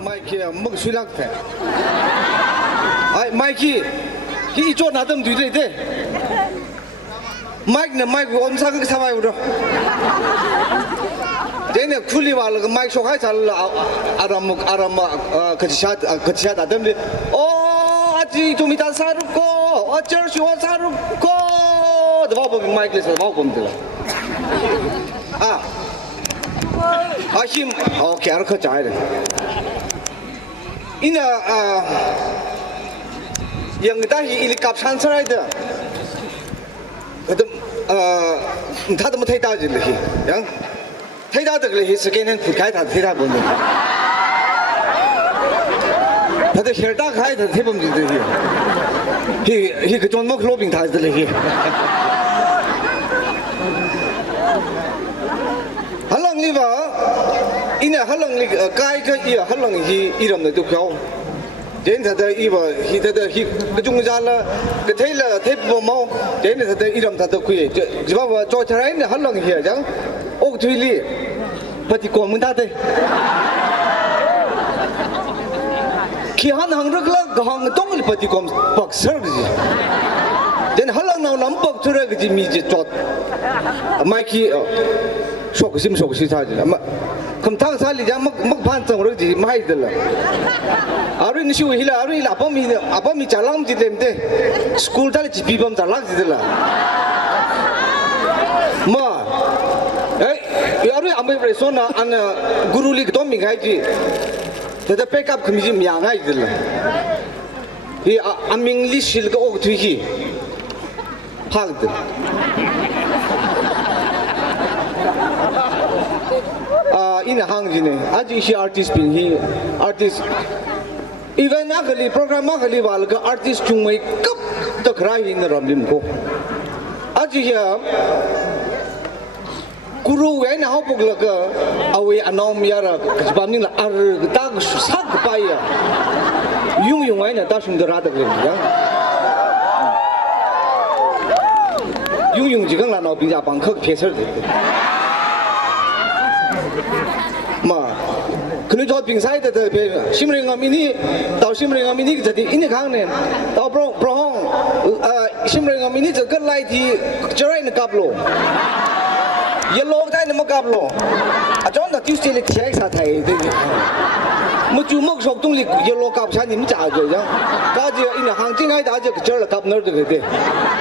마이키 먹 수락해. 아이 마이키 이 chỗ nào tâm tùy thế. 마이크 네 마이크 엄청 그 사와요 그러. 얘네 쿨리 와라 그 마이크 쇼가 잘 아람 같이 하던데. 아직 좀 이따 사르고 어쩔 수 없어 사르고. 너 봐봐 마이크에서 봐 보면 힘 오케이 알아 잘 돼. 이나 영다시 이 갑산스라이드 그럼 다도 못 해다지래 양 해다들 히스케는 부가다 해다 보는 다들 혈다 가야 해봄지들 히 그좀 뭐 클로빙 다들 히 할랑리바 이나 할랑리 가이가 이 할랑이 이름도 표 얘네들 이거 히들 히 그중자라 그 테일러 테이프 뭐 얘네들 이름 다도 그게 지금 저 차라리 할랑이 해장 옥 뒤리 버티 고문 다들 기한 항력라 강 동을 버티 고 박서지 얘네 할랑 나오 남박 들어 그지 미지 쫓 마이키 속심 사지 아마 그럼 당사리 막 반성으로 지 마이들 아루니 시우 힐라 아루니 아범이 잘랑지 되는데 스쿨 달리 비범 잘랑지들라 마 에이 아루니 아무리 소나 안 구루리 도미 가지 대다 백업 금지 미양아이들라 이 아밍리 실가 옥 뒤히 파들 इन हांग जी ने आज इसी आर्टिस्ट भी ही आर्टिस्ट इवन अगली प्रोग्राम अगली वाल का आर्टिस्ट चुंगे कब तक राही इन रमलिम को आज ये गुरु वे ना हो पुगल का अवे अनोम यारा कचबानी ला अर ताग साग पाया यूं वे ना ताशुंदर रात के यूं जिगंग ला नौ बिजा बांखक फेसर दे 마 그는 저 빙사이드 더 심령아 미니 또 심령아 미니 저기 이네 강네 또 프로홍 심령아 미니 저 걸라이티 저라이는 갑로 옐로 다이는 뭐 갑로 아 저는 튜스데이 티엑 사타이 무주 먹 속동리 옐로 갑샤니 무자죠 가지 이네 항징하이 다저 저를 갑 너도 그래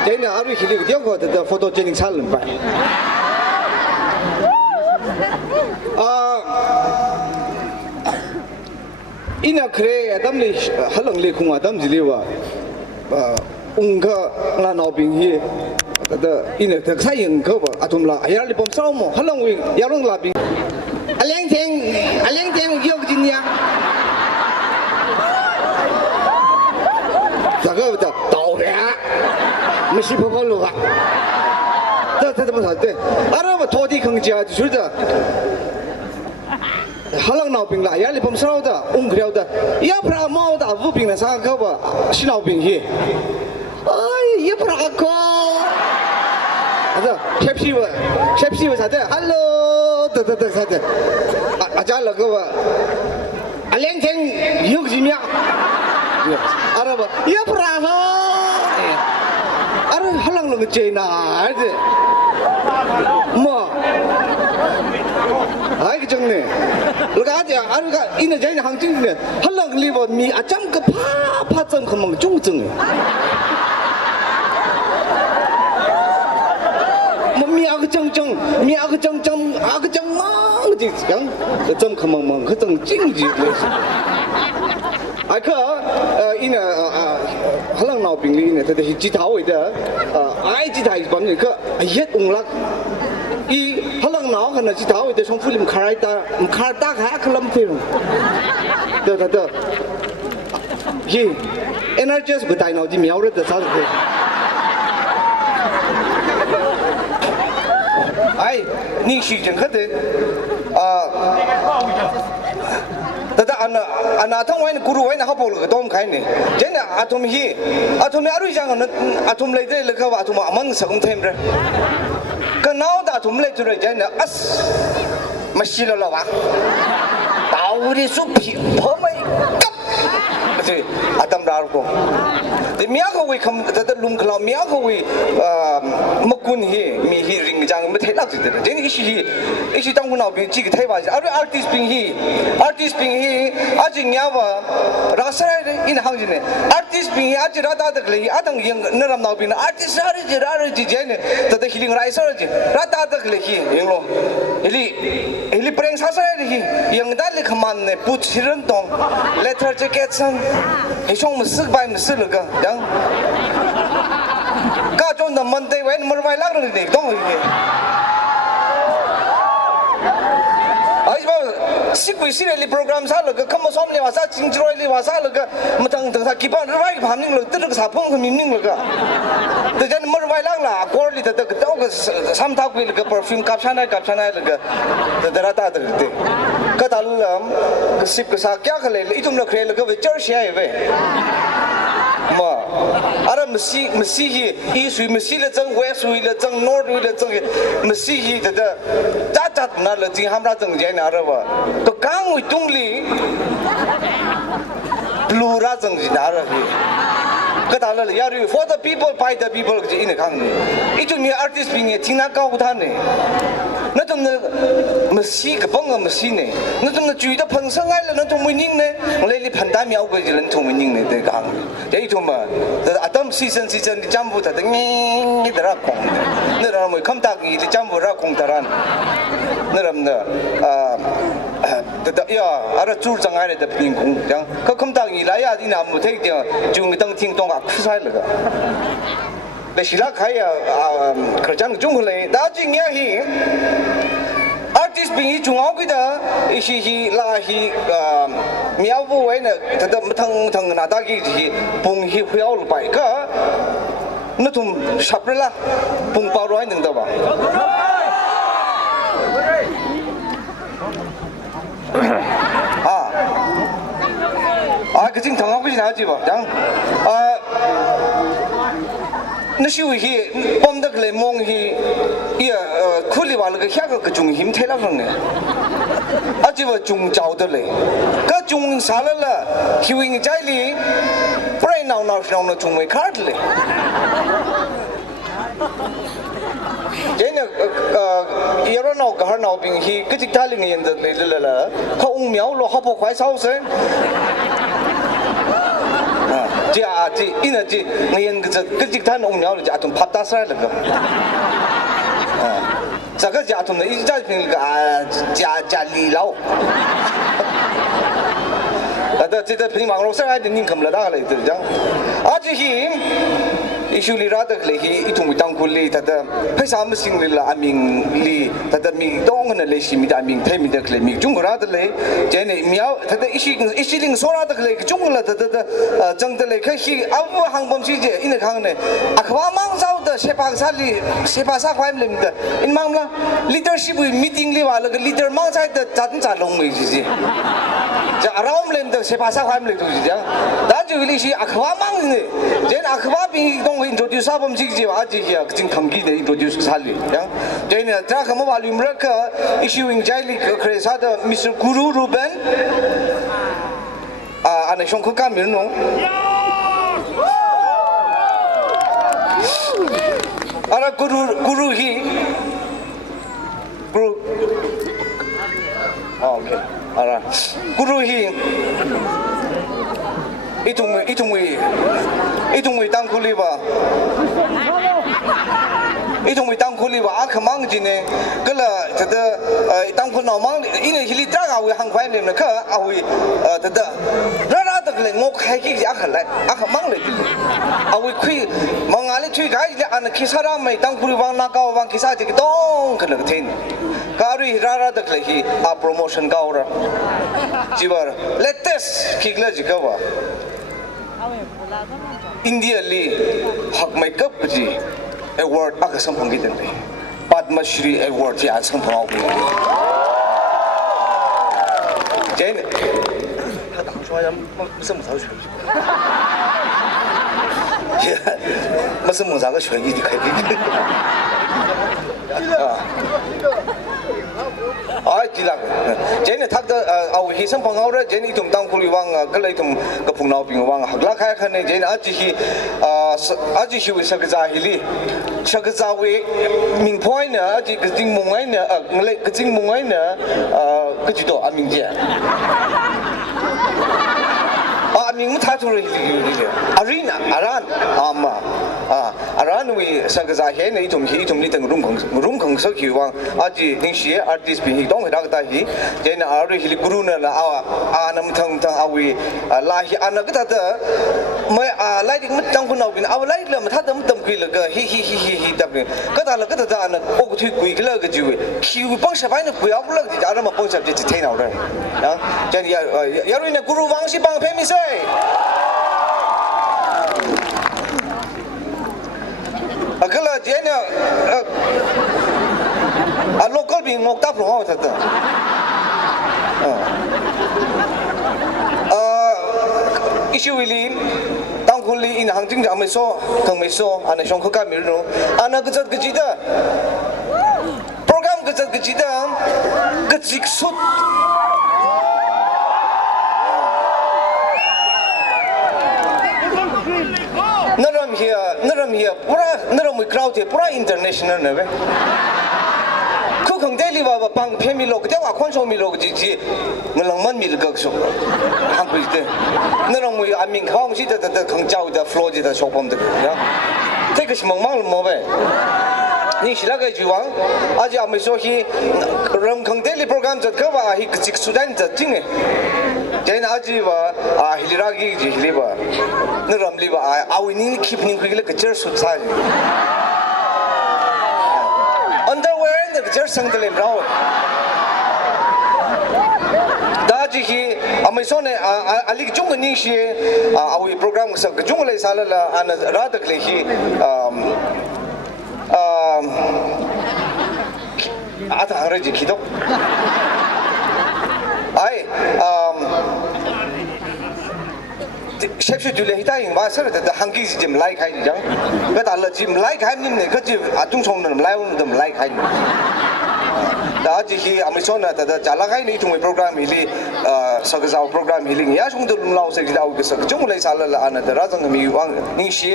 제네 아루 히리 되고 더 포토제닉 살는 바 이나 그래 담리 할랑리 공아 담지리와 웅가 라나빙히 더 이나 더 사용 거봐 아좀라 아야리 범 싸우모 할랑위 야롱라빙 알랭탱 기억지냐 자가부터 도래 무시 보고로 가 뭐 살때 알아봐 토디 경지야 줄자 할랑 나오빙라 야리 범 싸우다 웅그려다 야프라 모다 우빙나 사가봐 신나오빙히 아이 야프라고 아자 캡시브 사대 할로 더더더 사대 아잘라 거봐 알랭탱 기억지냐 알아봐 야프라고 알아 할랑 너 제나 알지 뭐 아이 정네 그러니까 아루가 이는 저희 항진네 할랑 리버 미 아점 그 파점 그만 중증 뭐 미아그 정정 미아그 정정 아그 정망 지금 좀 그만 그좀 찡지 아그 이는 할랑 나오빙리 이는 대대 지타오이다 아이 지타이 번니 그 옛 웅락 이 할랑 나와 가나 지타오 이제 성풀림 카라이다 카라딱 하 클럼필 더 이 에너지스 그 다이노지 미아우르다 사르 아이 니 시즌 그때 다다 아나 통와인 구루 와인 하볼 그 도움 가이네 제네 아톰히 아루이장은 아톰 레이데 르카와 아톰 아망 서금 템브레 그 나오다 좀 레이트를 제네 아스 마실러와 우리 숲이 범의 그치 아담라고 미야고위 컴퓨터 룸클라 미야고위 먹군히 미히 링장 메텔락지들 제니 이시 당군하고 비지기 태바지 아르 아티스트 빙히 아직 냐와 라사이 인 항진에 아티스트 빙히 아직 라다들이 아당 영 너람나고 빙 아티스트 아르지 제네 다다 힐링 라이서지 라다들이 영로 일리 프랭 사사이 영달리 그만네 부치른 동 레터 제켓선 해송 무쓱 바이 무쓱가 양 가좀 더 먼데 왜 뭐를 라그러니 동 이게 아이바 식구 시레리 프로그램 살러가 컴모 섬리 와사 징지로리 와사러가 무당 등사 기반 라이 밤닝로 뜨르가 사풍 그 민닝로가 대전 뭐를 라그라 고르리 더 그 삼타고 그 퍼퓸 갑샤나가 더라다들 때 그달람 그 식구 사क्या खले 이tum로 크레르가 왜 저시야 왜 아라 머시히 이수 머시를 정 외수를 정 노르를 정 머시히 더 짜짜나 러지 함라 정 제나 알아봐 또 강의 동리 블루라 정 지나라기 그달라 야리 for the people by the people 그 이네 강네 이tum이 아티스트 빙에 티나가고 다네 너좀 머시 그 뻥가 머시네 너좀 주의다 평생할 너좀 문닝네 레리 판다미하고 그지는 좀 문닝네 내가 대 이tum마 아담 시즌 잠부터 땡이더라 공데 너라 뭐 컴닥이 잠부라 공다란 너람나 야 알아 줄장하래 더 빙공 장 그 컴닥이 라야 이나 뭐 되게 중등 팅동아 쿠사일가 시라 가야 그러잖아 중국에 나중에 히 아티스트 빙이 중앙기다 이시 라히 미야부에는 더더 무탕 나다기 봉히 회올 바이가 너좀 샤프라 봉바로 했는데 봐 그진 당하고 지나지 봐 장 너시우히 범덕래 몽히 이 쿨리발가 샤가 그 중힘 태라그네 아지바 중자오들래 그 중살라 히윙 자일리 프레이 나우나 중메 카드래 제네 이러나오 가하나오 빙히 그직 달링 인데 레레라 커웅묘로 하보 과이 사오세 지 이나지 내연 그직 탄 옹냐로 자좀 밥다스라르가 자가 자좀 이자 빙가 자리라오 다 제가平망으로 살아야 되는 감라다가 레들장 아지히 이슈리라다글레히 이tum이 땅굴리 다다 회사무싱리라 아밍리 다다 미 동은 레시미다 아밍 페미다글레 미 중고라들레 제네 미야 다다 이시링 소라다글레 중고라 다다 정들레 그히 아부 항범시제 이네 강네 아크와망사우다 세파사 과임립니다 인망라 리더십 미팅리 와르가 리더 망사이다 자든자 롱메지지 자 아라움렘다 세파사 과임립니다 나주글리시 아크와망네 제 아크와비 동 introduce abom jigji aji ya kting thamgi de introduce sali ya jene tra kamo volume raka issuing jaili kresa da Mr. Guru Ruben ana shongko kamir no ara guru hi guru okay ara guru hi 이동의 땅굴리바 이동의 땅굴리바 아크망지네 그라 저다 땅굴 나망 이네 힐리 따가고 한과이네 그 아위 저다 라라들레 목하기 아칼라 아크망레 아위 퀴 망알레 튀가이레 안 키사라메 땅굴리바 나가와 키사지기 동 그르 테인 가리 라라들레 아 프로모션 가오라 지바라 latest 키글라지가와 India li hak makeup ji award aka sampang gidan le Padma Shri award ya sampang aku jen hadang soya masam sa shwe ya masam sa ga shwe ji di kai ที่หลังเจนทักเตอเอาฮิสัมพังเอาเรเจนอีตุ่มตั้งคุยวังก็เลยตุ่มกับพงนาวปิงวังหักลักใครคันเจนอาจิฮิวิสักจาฮิลีสักจาวิมิงพอยเนี่ยอาจิกจิงมุงไงเนี่ยเล็กจิงมุงไงเนี่ยก็จุดอามิงเจียอามิงมุทัตุริลิเลยอารีนาอารานอามาอารานวิสักจาเห็นอีตุ่มนี่ตั้งรุมของสักฮิวังอาจินิชีอาร์ติสปีฮิต้องให้รักตาฮิเจนอารีฮิลิกรูนั่นละนำทางอาวิลาฮิอันนั้นก็ถ้าไม่ไล่ดิ่งมันจังคนเอาบินเอาไล่เลยมันถ้ามันตั้มกุยเลยก็ฮิตับเนี่ยก็ถ้าอันนั้นโอ้ก็ถือกุยก็เลยก็จิ๋วคิวปังเสบายเนี่ยกุยเอาเลยจะอะไรมาปังเสบจะเท่าเอาเลยนะเจนยารุยเนี่ยกูรู้วังสิปังเพมิเซ่ก็เลยเจนเนี่ยlocal บินงอกตับหลงเอาท่าตัวอิชิวิลีตั้งคนลีอินหังจริงจะไม่โซ่ทั้งไม่โซ่อันนั้นช่องเขาการมีรู้อันนั้นก็จะกระจิตาโปรแกรมก็จะกระจิตากระจิกสุดนั่นรำเฮียพระนั่นรำมือคราวที่พระ international นะเว้ยคือของเดลิว่าปังเพมิโลกเดี๋ยวว่าคนชมมิโลกจีมันลังมันมีลกสุฮังกุยเตนั่นรำมืออามิงข้องสิแต่ของเจ้าแต่ฟลอร์แต่ชอบผมแต่เนี่ยแต่ก็สมองมั่งมั่วเว้ยนี่สิละก็จีวังอาจจะไม่说ฮีรำของเดลิโปรแกรมจัดก็ว่าฮีกจิกสุดานจัดจริงเจนอาจีว่าฮิลิรากีจีฮิลิว่านั่นรำลีว่าเอาวินินคิปนิงคุยเลยก็เจอสุดท้ายunderwear เนี่ยก็เจอสังเกตเลยเราดาจีฮีไม่ส่วนเนี่ยอาลิกจุงกันนี่สิเอาวิโปรแกรมสักจุงเลยสาระละอันนั้นรัดกันเลยฮีอาจารย์อะไรจีคิดดูเชฟช่วยดูแลให้ได้ยังว่าเสร็จแต่ฮังกี้จิมไล่ใครดิจังก็แต่ละจิมไล่ใครนี่เนี่ยก็จิจุงชงนั่นไล่วันนั้นไล่ใครแต่อาจจะที่อเมริกาเนี่ยแต่จะละใครนี่ทุ่งโปรแกรมฮิลีสักจะเอาโปรแกรมฮิลีเนี่ยช่วงเดือนเราสักจะเอาก็สักจุงเลยสาระละอันนั้นแต่เราต้องมีวังนี่สิ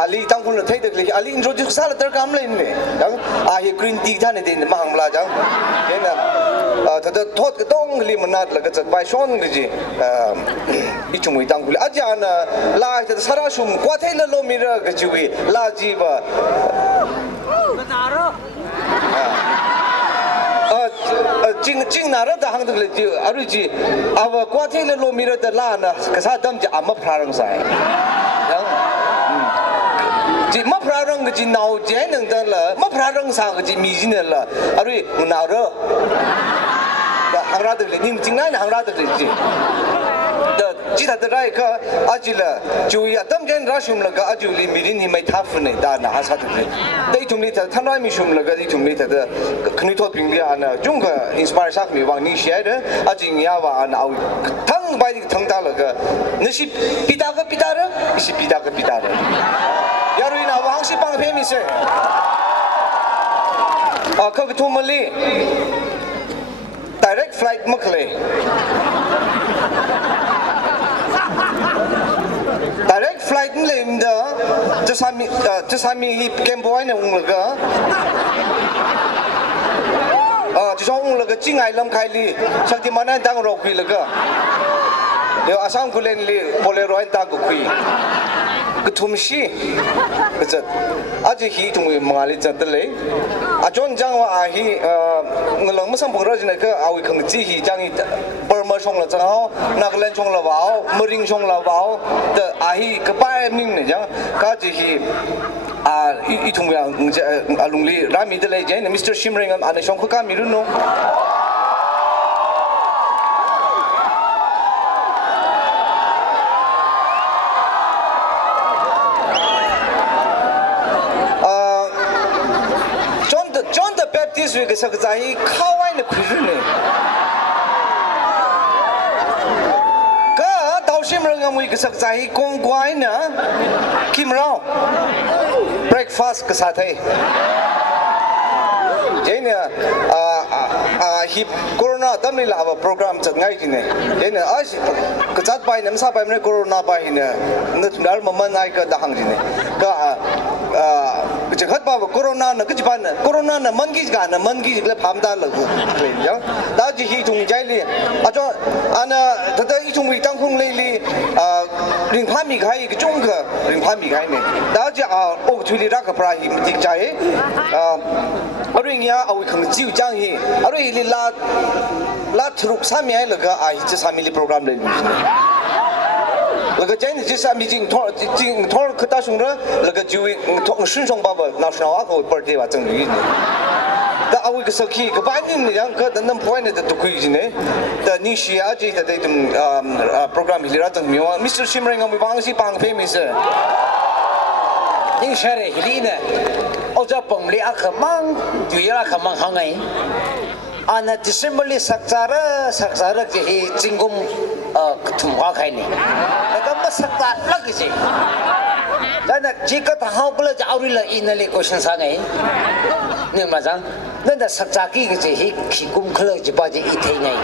อาลีตั้งคนละเท่าเด็กเลยอาลีอินโทรดิวส์สาระเตอร์กำเลยเนี่ยจังฮีกรีนทีท่านเนี่ยเด่นมากมาจังเนี่ยถ้าทอดก็ต้องลิมันนัดแล้วก็จะไปช้อนก็จีอีช่วงตั้งคนอาจารย์ลาจะสาระชุ่มกว่าเท่านั้นเรามีเรื่องก็จีวีลาจีบจริงนะเราแต่หังตัวเลยจีอารุจีเอาว่ากว่าที่เรามีเราแต่ละนะก็สาดมจะอามาพรารังสายยังจีมาพรารังก็จีหนาวเจนึงแต่ละมาพรารังสางก็จีมีจีนั่นละอารุมันหนาวเหรอหังราตัวเลยจริงนะหังราตัวเลยจีจีถ้าได้ก็อาจิละจูยตั้มเจนราชุมละก็อาจุลีมีดินที่ไม่ทับเนี่ยตาหน้าสัตว์เลยได้ทุ่มนี้ถ้าท่านน้อยมีชุมละก็ได้ทุ่มนี้ถ้าขนุนทอดพิงเดียนะจุงก็อินสปายสักมีวางนี่เสียเด้ออาจิงยาว่าเอาทั้งใบทั้งตาละก็นี่สิปิดาก็ปิดาเด้อนี่สิปิดาก็ปิดาเด้อยารุยนะวางสิปังเพมิเซ่เขาไปทุ่มมาลี direct flight มักเลยdirect flight นี่เลยมันจะสามีฮิปเกมบอยเนี่ยอุ้งเลยก็จะช่องอุ้งเลยก็จิ้งไงลำไข่ลีสักที่มันนั่นตั้งรอคุยเลยก็เดี๋ยวอาสามกุเลนลีโบเลโรอินตั้งก็คุยก็ทุ่มชีก็จะอาจจะฮีทุ่มมังลีจัดเลยอาจารย์จังว่าฮีเงินหลังไม่สมบูรณ์เลยนะก็เอาอีกครั้งที่ฮีจังอีเปิดมาช่องละจังเขานักเล่นช่องละว้าวมริงช่องละว้าวแต่ฮีก็ไปมิ่งเนี่ยจังก็จะฮีอีทุ่มอย่างลุงลีรามีเดลัยเจนมิสเตอร์ชิมริงอันนี้ช่องเขาการมีรู้เนาะThis week is a guy Kawaii the prison. Ka Tao Shimring and week is a guy Kong Guina Kim Rao Breakfast Kasate Jania hi corona tamni la aba program chat ngai kine ene as ka chat pai nam sa pai mne corona pai hine na thundal mama nai ka da hang dine ka je khat ba corona na ka ban corona na man gi ga na man gi le pham da la ku le ja da ji hi tung jai li a cho ana ta da i tung wi tang khung le li ring pha mi khai ki chung ka ring pha mi khai ne da ji a o thu li ra ka pra hi mi tik chai a ring ya a wi khang jiu jang hi a ri li la truk sa mi ai la ga a hi cha sa mi li program le lага чайни жиса митинг тор кта шунгра лага жуи шуншong баба national ako party wa chang yi da awi ka sakhi ka ba ni yang ka dan nam point da tukui ji ne da ni shi a ji da dum program hi ra chang mi wa Mr. Shimring am bang si pang famous ning share hi ne oja pom le a khamang ju ya khamang hangai ana December li saksara ki hi chingum thum wa khai ni ka ma sakta lag ji dana ji ka ta hau bla ja auri la in le question sa ngai ni ma jang na da sakta ki ji hi khi kum khla ji ba ji i thei ngai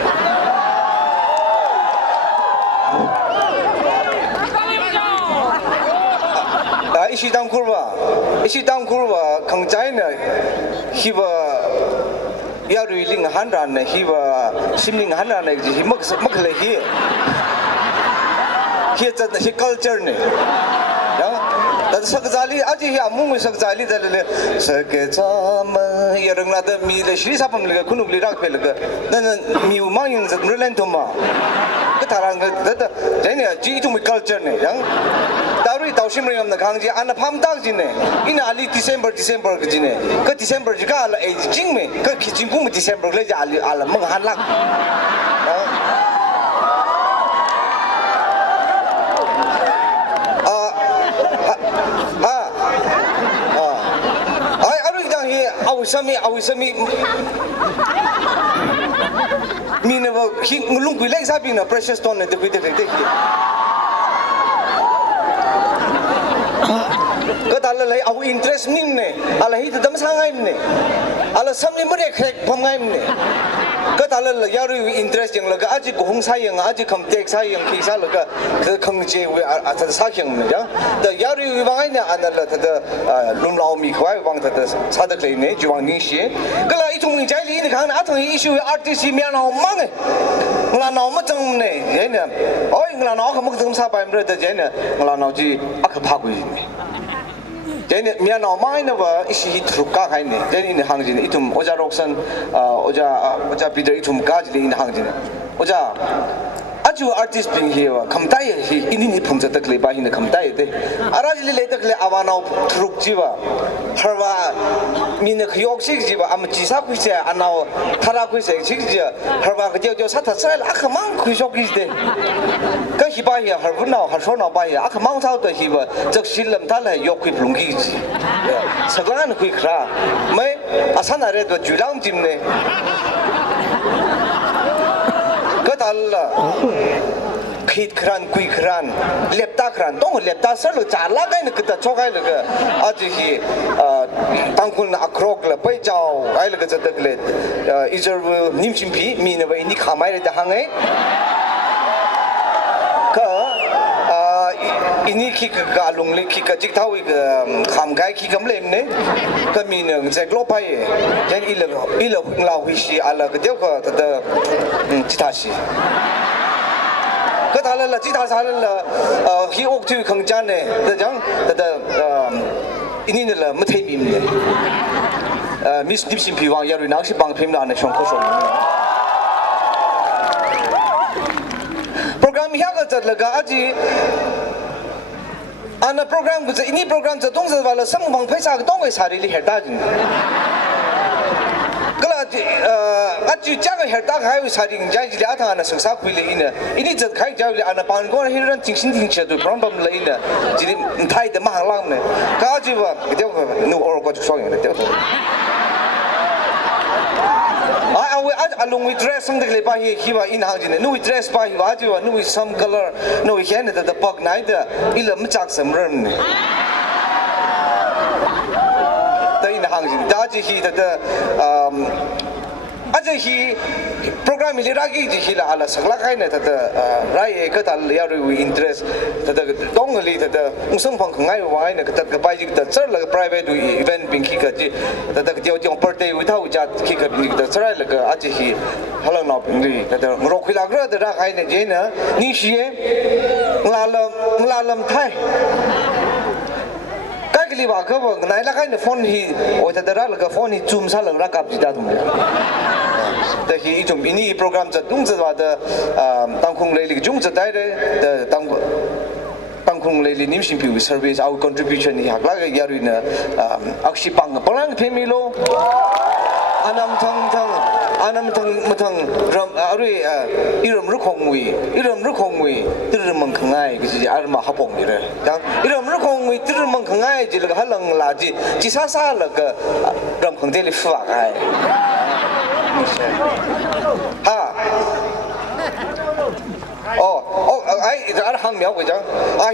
ishi dang kurwa khang chai na hi ba ya ru ling han ran na hi ba simling han ran na ji mak le hi chat na hi culture ne ya da sak jali aji hi amung sak jali da le sak cham ya rang na da mi le shi sa pam le khunuk li rak pe le da mi u mang yin zat mrlen to ma ka tarang da da ne ji tu mi culture ne yang dauri tausim ringam na khang ji an pham tak ji ne in ali December ka ji ne ka December ji ka ala e jing me ka ki jing pu December le ja ali ala mang han lak ai aru jang hi awisami mi ne ba hi ngulung ku le sa bi na precious stone ne de ku deก็ตาเลยเอา interest นิ่มเนี่ยอะไรที่ทำสร้างไงเนี่ยอะไรสำนีไม่ได้แขกพมไงเนี่ยก็ตาเลยยารู interest อย่างละก็อาจจะกูหงสายอย่างอาจจะคำเด็กสายอย่างขี้สายละก็คือคำเจวิอาจจะสายอย่างเนี่ยแต่ยารูบางไงเนี่ยอันนั้นละแต่ลุมเรามีควายบางแต่สาดเลยเนี่ยจีวังนิ่งเสียก็เลยทุ่งใจลีนี่ข้างนั้นทุ่งอิชูอาร์ติซีเมียนเอามั่งเลยงานเอามาจังเนี่ยเนี่ยโอ้ยงานเอาเขาไม่ต้องสาไปมันเลยแต่เนี่ยงานเอาจีอักพักวิ่งjadi Myanmar mana wa isi trukka kai ni jadi ini hangjin itum oja roksan oja Peter itum kajli ini hangjin oja aju artist ping hiwa kamtai hi ini phumja tak le ba hin kamtai de arajli le tak le awanau truk jiwa harwa min khiyok sik jiwa am jisa ku se anau thara ku se sik ji harwa ga jo sa tha sai akhamang khu sok gi de ka hi ba ya harbu nau har so nau ba ya akhamang sao de hi ba jak silam ta le yok ku plung gi ji saglan ku khra mai asana re do julang jim ne Allah khit kran kui kran lepta kran dong lepta sar lo cha la kai ne kita chokai le ga aji hi tangkul na akrok la pai chao ai le ga chatak le iser nim chimpi mi ne ba ini khamai le da hangai ka ini ki ka lung le ki ka jik thau ga kham gai ki kam le ne ka mi ne je glo pai jan ila la hui shi ala ga deu ka ta chita shi ka ta la chita sa la hi ok tu khang jan ne da jang da ini ne la ma thai mi ne mis dip sim pi wang ya ru nak si bang phim la ne shong ko shong program hi ga chat la ga aji ana program gu ini program cha dong za wala sang bang phaisa ga dong wei sari li herda jin kala aji cha ga herda ga wei sari ng jai ji la tha na sang sa khui le ina ini cha khai ja le ana pan go hi ran ting sin ting che du problem le ina ji thai de ma hang lang ne ka ji wa ge de nu or ko chu song de along with dress sang de ba hi wa in hang jin nu dress ba hi wa ji wa nu some color nu hi ne the pok nai de ila ma chak sam ram ne ta in hang jin da ji hi de aja hi program ili ragi ji hi la ala sakla kai na tada rai ka tal ya ru interest tada dong li tada usang phang ngai wa na ka ka bai ji ta char la private event ping ki ka ji tada ka jo jong birthday wi thau ja ki ka ni ta char la ka aja hi halang na ping li tada ngro khila gra da kai na je na ni shi ngla lam thai cái bà khơi vợ này là cái này phone thì ôi thật ra là cái phone thì zoom sao là cặp gì ta thôiแต่ที่อีกจุ่มนี้โปรแกรมจะต้องจะว่าแต่ตั้งคงเลยจุ่มจะได้เลยแต่ตั้งคงเลยนิ่มชิมผิว service our contribution นี่หักละก็ยารุยนะอักษิปังปังนั่งเพมิโลอันนั้นทั้งรำอะไรอีรำรุกของมุยตื่นมังขังไงก็จะอารมณ์ฮับปงนี่เลยจังอีรำรุกของมุยตื่นมังขังไงจะแล้วก็ฮัลลังลาจีซ่าแล้วก็รำขังเดลิฟว่าไงฮะไอ้จะอะไรหังเหนียวกว่าจัง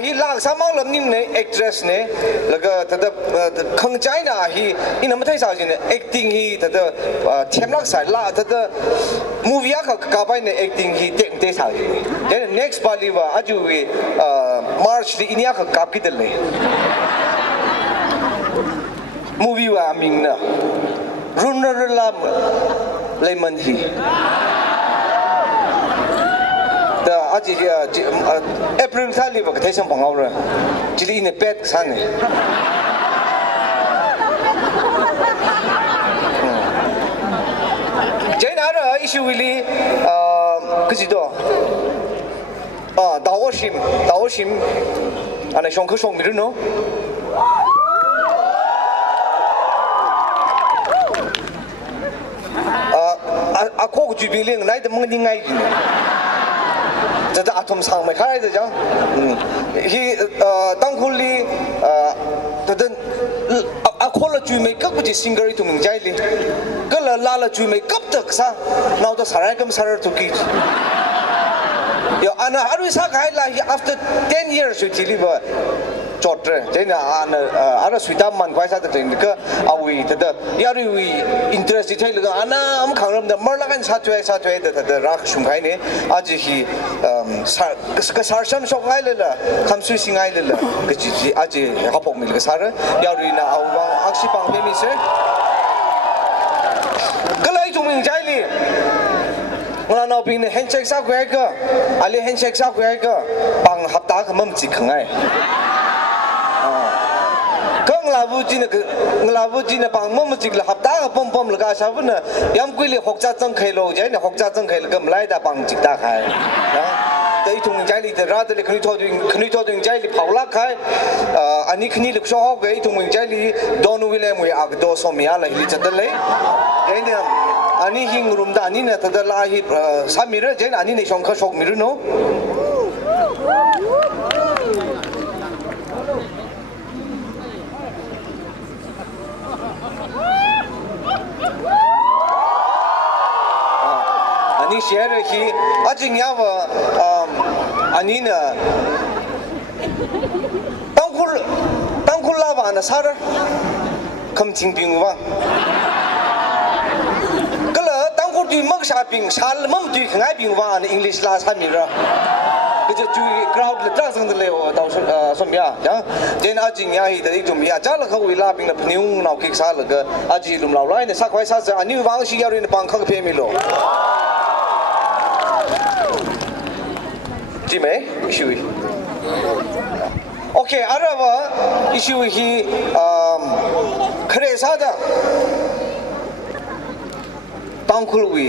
ฮีลากสามารถลำนิ่มเนี่ย actress เนี่ยแล้วก็แต่ขังใจนะฮีอินไม่ใช่สาวจริงเนี่ย acting ฮีแต่เทียมรักสายล่าแต่ movie เขากับไปเนี่ย acting ฮีเต็มสาวจริงเนี่ย next บาลีว่าอาจูMarch ที่อินเดียเขากับกี่เดือนเลย movie ว่ามิงนะรุนแรงลำเลยมันฮีแต่อาจจะApril ท่ารีบก็ที่ฉันฟังเอาเลยจีรีเนี่ยเป็ดสันเนี่ยเจนอะไรอิชูวิลีก็จิตตัวดาวชิมอันนี้ช่องเขาช่องมีรู้เนาะโคกจุดบิลลิ่งไหนแต่มึงยังไงจะอาทมสั่งไม่ขายจะจังฮีตั้งคนลีแต่เดินคนละจุดไม่กับกูจะซิงเกิลที่มึงใจลีก็ละจุดไม่กับตึกซะน่าจะสาระก็ไม่สาระทุกทีอันนั้นอารุณสักให้ละ after 10 years สุดที่ลีบจอดเลยเจ้าเนี่ยอันนั้นสุดท้ายมันควายสัตว์จริงก็เอาไว้แต่ยารุย interest ที่เลยก็อันนั้นมันขังรำแต่เมื่อละกันสัตว์แต่รักชุ่มไข่เนี่ยอาจจะฮีก็สารชั้นชกไงเลยล่ะคำสุยสิงไงเลยล่ะก็จีอาจจะเขาบอกมีก็สารยารุยน่ะเอาวางอักษิปังเพื่อมีเสก็เลยจุ่มใจเลยเมื่อเราเป็นเห็นเช็คซักไว้ก็อะไรเห็นเช็คซักไว้ก็ปังหับตาขมันจิกขังไงก็งลาบูจีเนี่ยปังมันจิกละหับตาขปมแล้วก็ชาวบ้านเนี่ยย้ำกุยเลยหกจ่าจังเคยโลใจเนี่ยหกจ่าจังเคยแล้วก็ไม่ได้ปังจิกตาใครนะแต่อีทุ่งใจเลยแต่ราตเลยคณิตทอดใจเลยเผาลักใครอันนี้คณิตเลยชอบไงอีทุ่งใจเลยโดนวิลเลมวยอักโดสมีอะไรที่จะได้เลยใจเนี่ยอันนี้หิงรุมดานี่เนี่ยแต่ละลายสามีเรื่องใจอันนี้ในช่องเขาชกมีรู้เนาะอันนี้เสียเลยที่อาจริงเนี่ยว่าอันนี้เนี่ยตั้งคุณลาบานะซาร์คำจริงปิงว่าดูมักชาปิงชาลมั่มดูง่ายปิงว่าในอังกฤษลาสามีระก็จะจุยคราวด์เลยตั้งสังเกตเลยว่าดาวสมยาจังเจนอาจิงยาฮีแต่อีกจุ่มยาจ้าละเขาเวลาปิงละพนิ้วน่าคิกซาละก็อาจิลุมเหล่าไรเนี่ยสักไว้สักอันนี้วางชิยารินปังข้างเพมิโลจีไหมอิชูโอเคอะไรวะอิชูฮีเครซาดาตั้งคุย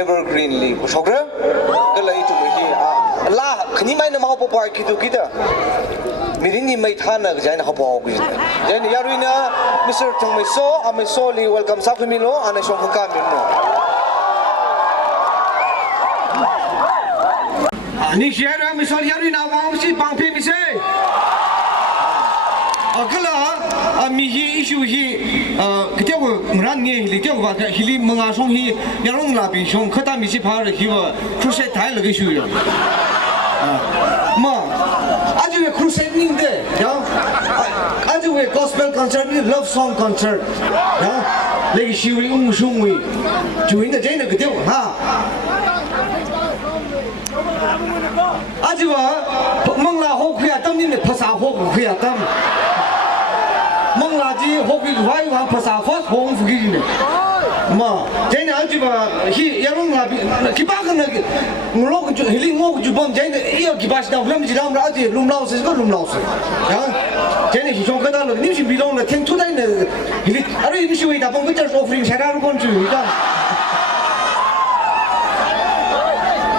evergreen ลีผู้ชกเรื่องก็เลยถูกไปที่ล่าขณีไม่นำเขาไปคิดดูคิดมีรินี่ไม่ทันนะก็จะให้เขาไปเอาไปจะให้ยารุยนะมิสเตอร์ทงไม่โซ่ไม่โซ่ลี welcome สักมิโลอันนี้ช่วงข้างมิโลนี่เชื่อไหมมิสเตอร์ยารุยนะว่าไม่ใช่บางเพมิเซ่ก็เลยมีฮีอิชูฮีก็เจ้าก็รันเงี้ยฮีเจ้าก็ว่าฮีลีมังอาชงฮียาลงลาบิชงข้าตามีสิพาร์ฮีว่าครูเซตไทยเลยก็ชูอยู่มาอาจจะเป็นครูเซตนิ่งเด้ยังอาจจะเป็น gospel concert นี่ love song concert ยัง那个修为翁兄为，就应该真那个掉哈。阿姐话，孟拉好亏啊，当年的拍啥好亏啊，当。孟拉子好亏，话一话拍啥好好亏呢。嘛，真的阿姐话，去要孟拉比，去巴个那个，我老个就，那里我个就帮真的，要去巴西那，我们知道我们阿姐弄老师是个弄老师，啊，真的是上课到了，你是比弄了，听出来呢，那里，阿里你是为大帮个叫说服谁来讲就一个。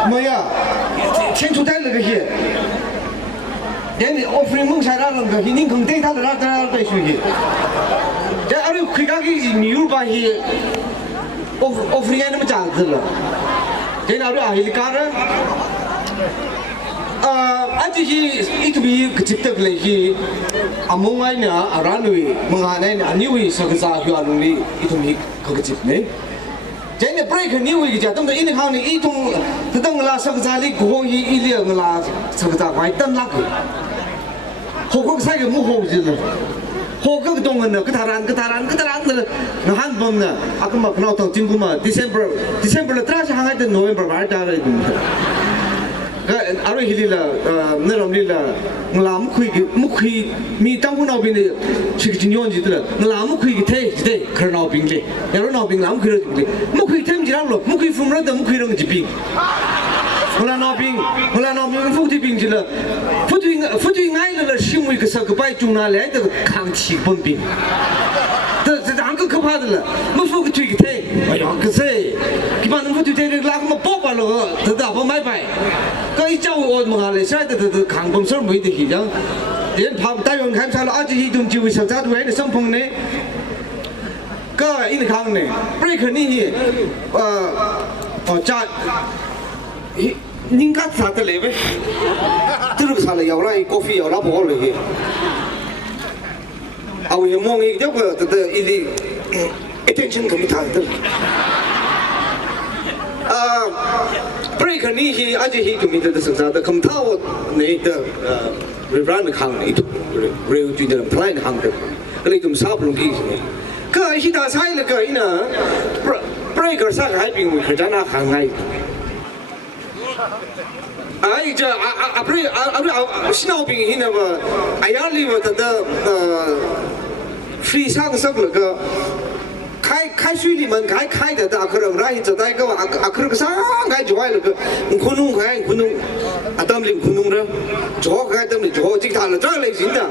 没呀，听出来那个些。人家 offering 梦想让人个，你肯定他的让对手去。这阿里开个牛把些 offering 那么价值了，人家阿里阿里干了。阿这些一头比个值得来些，阿蒙爱呢，阿然为蒙阿呢，阿你为什个啥去阿弄的，一头比个值呢？真的 break 你为个家，等到一年行呢，一头，等啦什个啥哩，过一两个啦，什个啥快等那个。好个菜个木好着呢，好个东西呢，个他然的，那韩国呢，阿个嘛，那到今个嘛 ，December 了，当时还在 November 玩家了，阿瑞希了，那种哩了，我拉木可以，米当初那边的，这个今年记得了，我拉木可以退，可是那边的，要是那边拉木可以了，木可以退不起来了，木可以分不了的，木可以扔几瓶。后来那边福建兵去了，福建挨了行为个啥个摆中拿来的抗气崩兵，这两个可怕的了，没福个推个腿，哎呀可是，一般人福建队那拉个么包包了，这大包买摆，刚一叫我们下来，现在这抗崩事没得去讲，人跑大员看出来，而且一种就为啥子为了生碰呢？个一抗呢，break 你加。您干啥的来呗？这个啥了？要来咖啡要拿包来的。啊，我忙一点个，这一点attention 可没谈的。break 你是而且是就没得是啥的，可他我那的run 的行的，real 就的 plan 行的，那种啥不容易。个一大菜那个呢，break 啥个还比我可真那行哎。哎，这不是新老兵现在吧，哎呀，里边的水上什么个开水里面开的，大可能然后在个可能啥开就坏了个，可能当领可能的，就开当领就这他了，这类型的，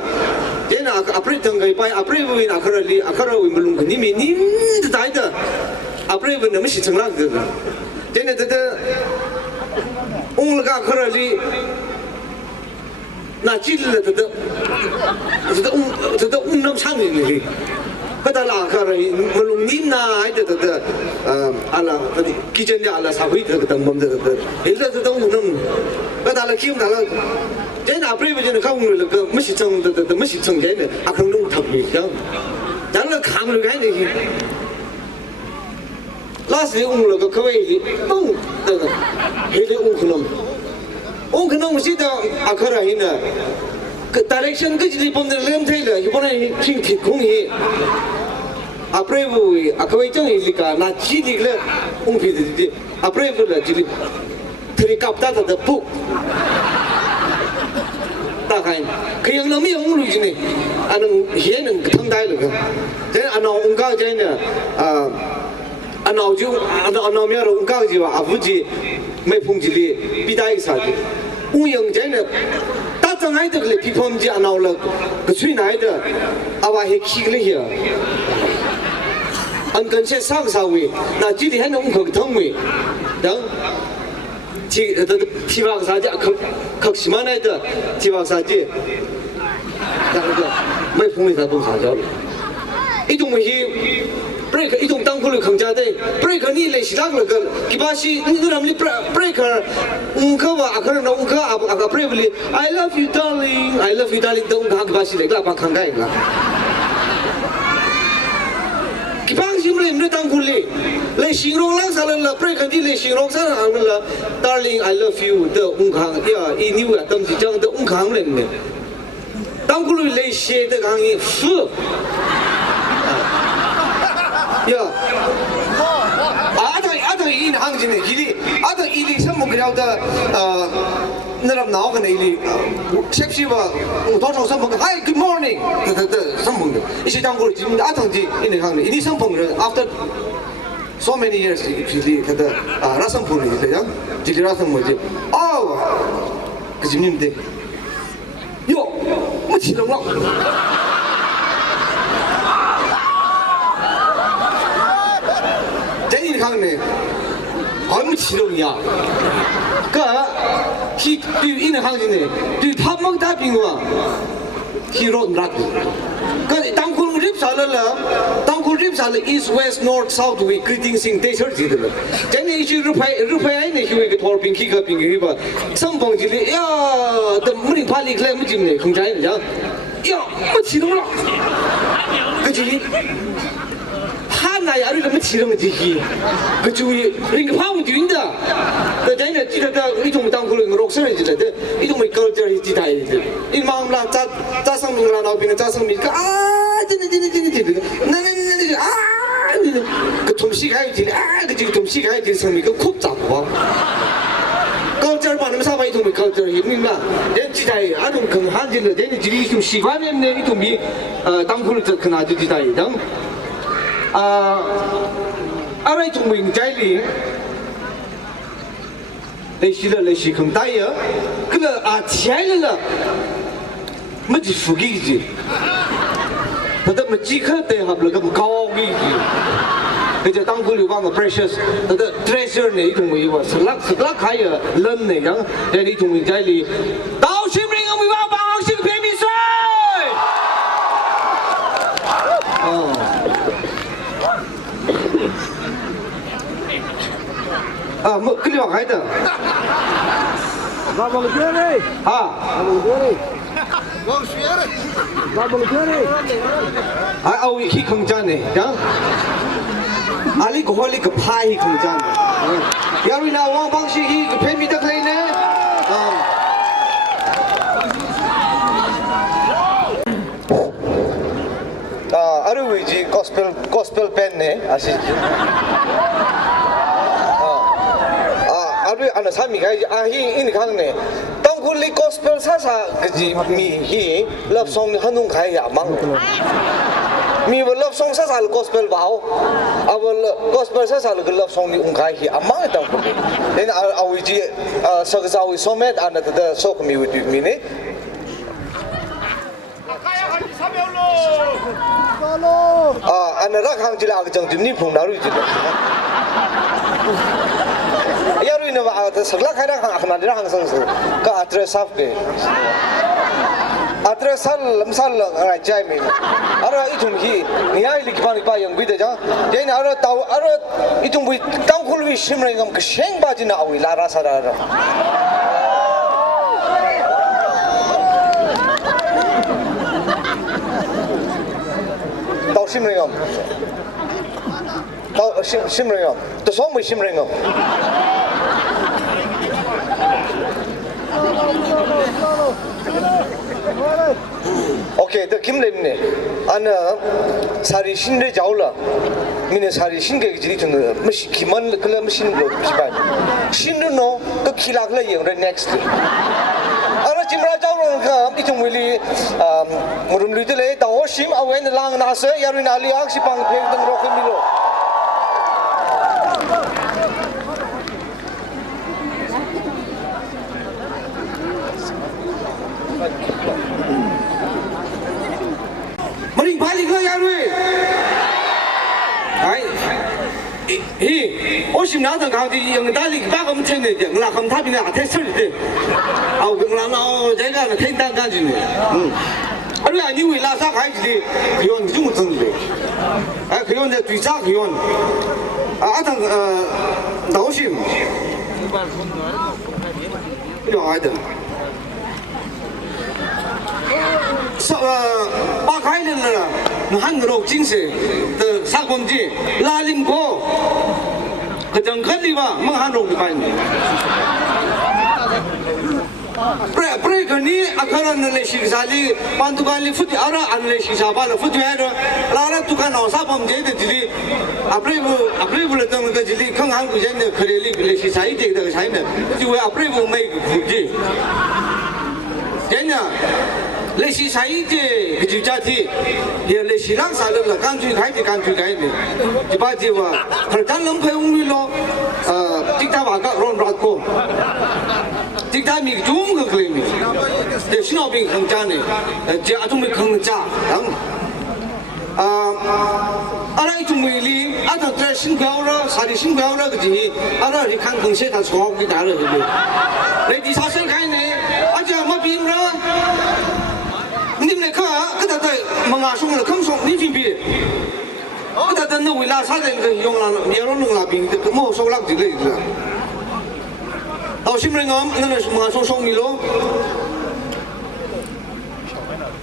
这那不是等个拜不是为那可能为不弄你们你在的，不是为那么是成了的，真的这。翁了个可能哩，那记得这翁能唱的哩，可他拉可能我弄你那还这阿拉基建的阿拉社会这个等我们这这翁能，可他了听他了，真的不是为了看翁了个没是成没是成真的，可能弄特别像，咱了看了看的。那时翁了个可谓弄这个，还得翁可能我现在可能呢，个 direction 个就是帮着两台了，一帮人听提供的，不然我可谓这样一个那几的了，翁皮的不然了就是，特别搞不到他的不，大概可以能没有翁路子呢，能也能通带了个，这那翁搞这呢老就老苗龙讲就话，不是没碰见的，比他一啥的。我用真的，打仗还得来批判就老了，个吹来的，话还气了些。跟些上稍微，那今天还能可通没？等，提防啥子？可什么来的？提防啥子？那个没碰见他碰啥子？一种是。break 一种当苦的坑家的 break 你来是那个一般是你那么 break 可吧可能那可break 里 I love you darling 都一般是来个把坑盖个一般是没当苦的来形容那啥了 break 你来形容啥了 darling I love you 的坑呀一牛呀当时这样的坑了呢当苦的来写的坑是 야, 아들 이 항진에 길이 아들 이리 선물 그려다 나람 나오거나 이리 셰프시바 도서 선물 하이 good morning 더 선물 이 시장 걸 지금 아들지 이네 항네 이리 선물을 after so many years 길이 그다 라선 보는 거야 길이 라선 뭐지 그 집님들 요 뭐 치렁라 제일 강네 아무 치렁이야 히 이는 항진네 밥 먹다 빙와 히로 라고 땅콩 립살라 땅콩 립살라 east west north south 위 그팅 싱 대설지들 제니 이슈 루파이네 히웨게 돌빙 키가 빙이바 성봉지리 야더 무리 팔리 클레 무짐네 공자이네 야뭐 치렁라 그지 하나야 이러면 치렁지 그 주위 링 파운 뒤인다 그 전에 지다가 이동 당구를 록선을 지다데 이동 뭐 걸저리 지다이데 이 마음라 짜성민라 나오비는 짜성민가 진짜 나나나나 그좀 시가야지 그지 좀 시가야지 성민가 खूब 잡고 걸저 받으면 사바이 좀 걸저 힘이나 내 지다이 아동 그 한질로 내는 지리 좀 시관했네 이동이 당구를 저 그나지 지다이당 알아이 통민 자일이 레시 컴다이어 그래 차일라 뭐지 후기지 그다 뭐 지커때 합了그高기지 그저 당구리 방의 precious 그다 treasure 네 이동 이거 슬락 하여 런네 양 내리 통민 자일이 다우심링 우리 와 방식 배미설 뭐 클리어 가야 돼. Ba bông kia đi. Ba bông kia đi. Ba bông kia đi. 히 강자네. 야. 알리 고할리 그 파이 강자네. 야리나 왕 방식이 그 뱀이다 그래네. 아르위지 고스펠 밴네 아시지? 아르 아나 사미가 아히 인 강네 땅굴리 고스펠 사사 그지 미히 럽송 한웅 가야 망 미 럽송 사사 고스펠 바오 아벌 고스펠 사사 그 럽송이 웅가히 아망 땅굴리 nên 아위지 서그사위 소메트 아나다 소크미 위드 미네 아나라 강지라 아정 dimni 풍나루 이제 야루이나 sakla khaira khang akhna dira khang sang ka atre saf ke atre sal lamsal ngai chai me ara itum hi niai likpan pa yang bide ja jein ara taw ara itum bui tang khulwi shimre ngam ke sheng ba jina awi la ra sara ra taw shimre ngam taw shimre ngam to song bui shimre ngam 오케이, 더 김래네. 아나 사리 신뢰 자올라. 미네 사리 신게 지리 좀 뭐시 기만 그럼 신로 비반. 신르노 그 기락래 영래 next. 아나 짐라 자올라 그 이좀 willi 무름 리들에 다오심 아웬 랑 나서 야르나 알리 악시 방 팽등 로크미로. 머리 발리 그 야루이 아이 이 오십 나던 강디 영달리 바금 챙네 응라 감탑이네 아테설데 아우 응라나 제가 텐단 간지네 아니 아니 왜 라사 가이지 그yon 좀 무슨데 아 그yon 내 뒤자 그yon 아당 나오심 이거 아이들 ba cái lên là hắn rồi chính sự từ sang công ty la lim cô cái chẳng khất đi mà mang hắn rồi thì phải break นี้อาคารนั่นเลยสิกษาลีปันตุกันลีฟุตอะไรอันเลยสิกษาบ้านฟุตแวร์ลาละตุกันเอาซาบอมเจดจิลีอัปรีบุเลยตั้งแต่จิลีข้างหางกูเจนเนี่ยเคยลีเลยสิกษาอีเด็กเด็กใช่เนี่ยจู่อัปรีบุไม่กูจีเจนเนี่ยเลยสิกษาอีเด็กกูจะที่เดี๋ยวเลยสิรักษาเลยละการจุยใครที่การจุยใครเนี่ยที่บ้านที่ว่าขณะนั้นลำเพลงวิโลที่ตาว่าก็ร้อนรัดกูที่ตามีจุ้งก็เคยมีเดี๋ยวชิโนบิขังจานเนี่ยเจ้าจุ้งมีขังจ้าดังอะไรจุ้งมีลีอาจจะเจอสิงคโปร์สารีสิงคโปร์ก็จีอะไรที่ขังขังเสียท่าสอบกี่ดาวเลยเลยที่สาเหตุใครเนี่ยอาจจะมาบินละนี่มันก็แต่มังอาส่งเลยคำส่งนี่จริงพี่ก็แต่นั่นเวลาสาเหตุก็ยงละมีอะไรลงละบินก็มั่วส่งลักจีเลย到新人港那个马上送米咯，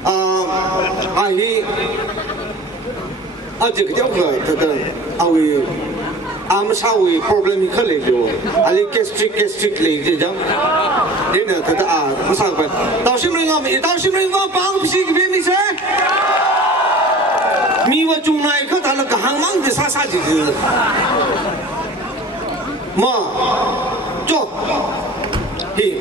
阿姨，这个叫个他的阿伟，阿们稍微 problem 可来着，阿里 gastric 来着讲，那个他的不上班，到新人港一到新人港帮不是个别没事，米我种那一个他那个行忙的啥就是，嘛。做，嘿，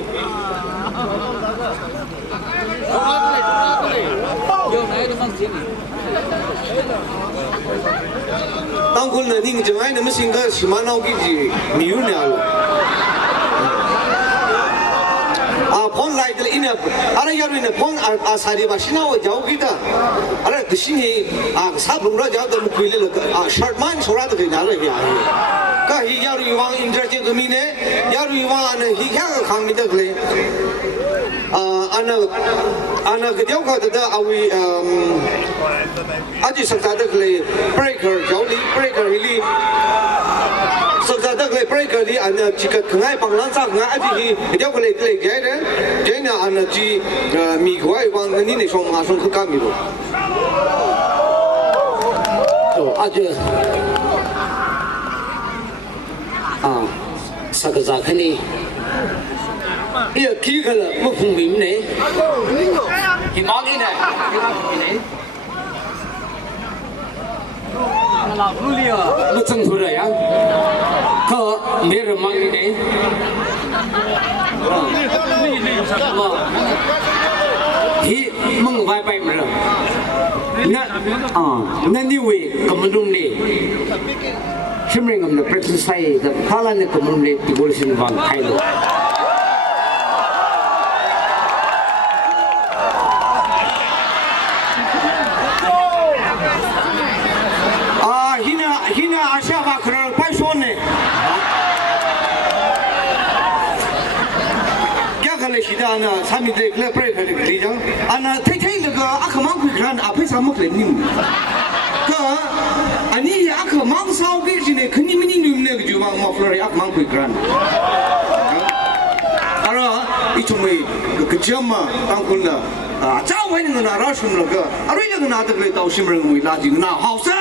当官的你将来那么性格起码脑给是没有那了。phone 来的了，阿拉要人的 phone 啥的吧，现在我交给他，阿拉可是你啥不着交的，我亏了个shirt man 说啥都给拿了呀。ก็ฮิยารุวังอินเตอร์เจก็มีเนี่ยยารุวังอันนั้นฮิยาก็ขังมีแต่เลยอันนั้นก็เดี๋ยวก็จะเอาวิอาจจะศึกษาแต่เลย breaker เจ้าลี breaker ลีศึกษาแต่เลย breaker ลีอันนั้นจิกขงายปังลังสักงายอาจจะเดี๋ยวก็เลยแก่เนี่ยแก่เนี่ยอันนั้นจีมีกว่าวังนี่ในช่องมาช่องคือการมีรู้อาจจะสักจากนี้เนี่ยขี้กันละไม่พุ่งวิ่งเนี่ยกี่มองนี่เนี่ยไม่จังทุเรียนก็ไม่รู้มองนี่เนี่ยที่มึงไปมั้ยล่ะนั่นนี่เว้ยก็มันรุ่งนี่Shimmering on the present side, the Palan community devotion van Kailo. Hina Ashava Kral Paisone. Yakale Shidana, Sami de Clepre, and take the Akamanku Grand Apisamuklin. Ani aku mang sao ke sini, kini mini numne ke jual maflor aku mang kui kran. Ara itu mai kejama tangkul na, jauh ini ngana rasun laga, arui laga nada kali tahu simreng mui lagi ngana hausa.